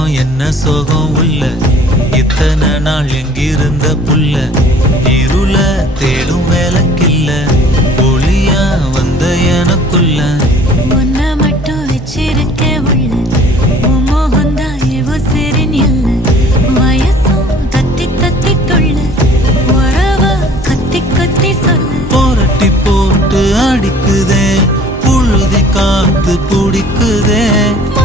சோகம் என்ன சோகம் உள்ள இத்தனை நாள் எங்கிருந்த புல்ல இருள தேடும் வேலைக்கில்ல ஒளியா வந்த எனக்குள்ள உன்னை மட்டும் வச்சிருக்க உள்ள மோகந்தான் எவோ சிறின் இல்ல வயசும் கத்தி கத்தி கொள்ள உறவ கத்தி கத்தி சொல்ல போரட்டி போட்டு அடிக்குதே புழுதி காத்து பிடிக்குதே